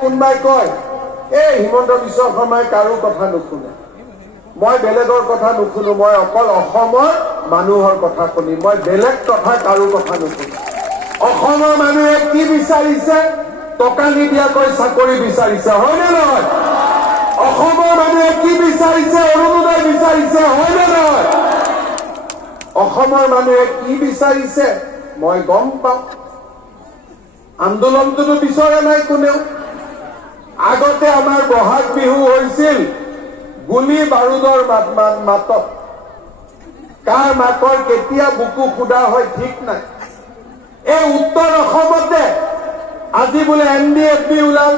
কোনবাই কয় এই হিমন্ত বিশ্ব শৰ্মাই কাৰো কথা নুশুনে মই বেলেগৰ কথা নুশুনো মই অকল অসমৰ মানুহৰ কথা শুনি মই বেলেগ কথা কাৰো কথা নুশুনো অসমৰ মানুহে কি বিচাৰিছে টকা নিদিয়াকৈ চাকৰি বিচাৰিছে হয়নে নহয় অসমৰ মানুহে কি বিচাৰিছে অৰুণোদয় বিচাৰিছে হয়নে নহয় অসমৰ মানুহে কি বিচাৰিছে মই গম পাওঁ আন্দোলনটো বিচৰা নাই কোনেও আগতে আমাৰ বহাগ বিহু হৈছিল গুলি বাৰুদৰ মাতত কাৰ মাকৰ কেতিয়া বুকু খুদা হয় ঠিক নাই এই উত্তৰ অসমতে আজি বোলে এনডিএফবি ওলাল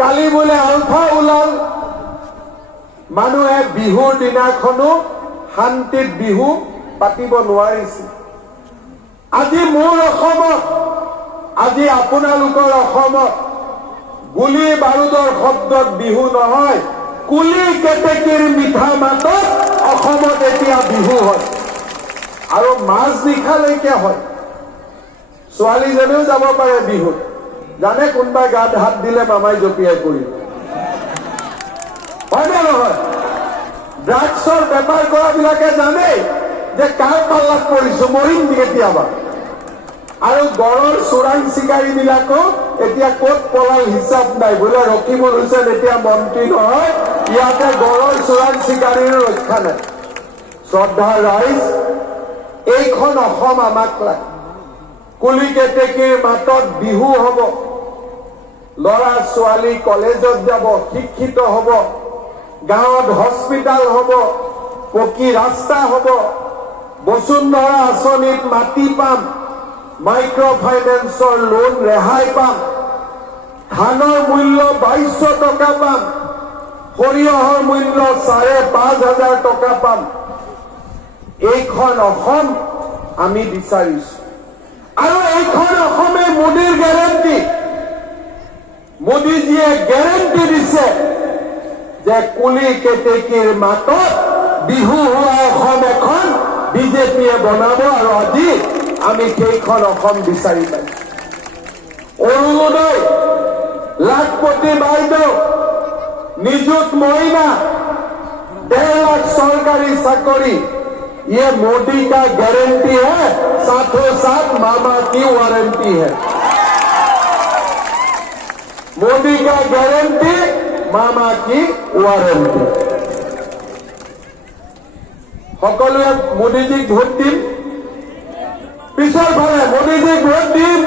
কালি বোলে আলফা ওলাল মানুহে বিহুৰ দিনাখনো শান্তিত বিহু পাতিব নোৱাৰিছিল আজি মোৰ অসমত আজি আপোনালোকৰ অসমত গুলি বাৰুদৰ শব্দত বিহু নহয় কুলি কেতেকীৰ মিঠা মাতত অসমত এতিয়া বিহু হয় আৰু মাছ নিশালৈকে হয় ছোৱালীজনীও যাব পাৰে বিহুত জানে কোনবাই গাত হাত দিলে মামাই জপিয়াই পৰিব হয়নে নহয় ড্ৰাগছৰ বেপাৰ কৰাবিলাকে জানে যে কাৰ পাল্লাত পৰিছো মৰিম কেতিয়াবা আৰু গড়ৰ চোৰাং চিকাৰী বিলাকো এতিয়া ক'ত পলাল হিচাপ নাই বোলে ৰকিবুল হুছেইন এতিয়া মন্ত্ৰী নহয় ইয়াতে গড়ৰ চোৰাং চিকাৰীৰ ৰক্ষা নাই শ্ৰদ্ধা ৰাইজ এইখন অসম আমাক লাগে কুলি কেতেকীৰ মাতত বিহু হ'ব ল'ৰা ছোৱালী কলেজত যাব শিক্ষিত হ'ব গাঁৱত হস্পিটাল হ'ব পকী ৰাস্তা হ'ব বসুন্ধৰা আঁচনিত মাটি পাম মাইক্ৰ ফাইনেন্সৰ লোন ৰেহাই পাম ধানৰ মূল্য 2200 টকা পাম সৰিয়হৰ মূল্য 5,500 টকা পাম এইখন অসম আমি বিচাৰিছো আৰু এইখন অসমে মোদীৰ গ্যাৰান্টি মোদীজীয়ে গ্যাৰান্টি দিছে যে কুলি কেতেকীৰ মাতত বিহু হোৱা অসম এখন বিজেপিয়ে বনাব আৰু আজি আমি সেইখন অসম বিচাৰি পাইছো অৰুণোদয় লাখপতি বাইদেউ নিযুত মহিলা 1.5 लाख सरकारी चाकरी ये मोदी का गारंटी है साथों साथ मामा की वारंटी है मोदी का गारंटी मामा की वारंटी সকলোৱে মোদীজীক ভোট দিম পিছৰ ফালে মোদীজীক ভোট দিম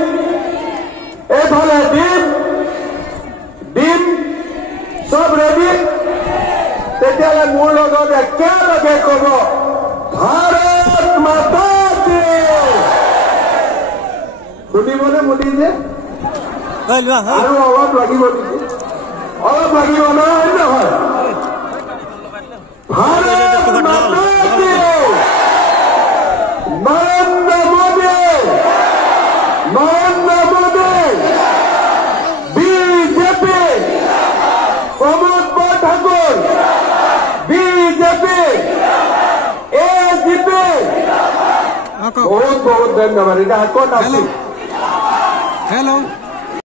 এইফালে দিম সব ৰেডি তেতিয়ালে মোৰ লগত একেলগে ক'ব ভাৰত মাতা কি শুনিবনে মোদীজীয়ে আৰু অলপ লাগিব নেকি অলপ লাগিব নহয় ভাৰত মাতা কি Narendra Modi BJP Pramod Borthakur BJP AGP বহুত বহুত ধন্যবাদ এটা ক'ত আছে হেল্ল'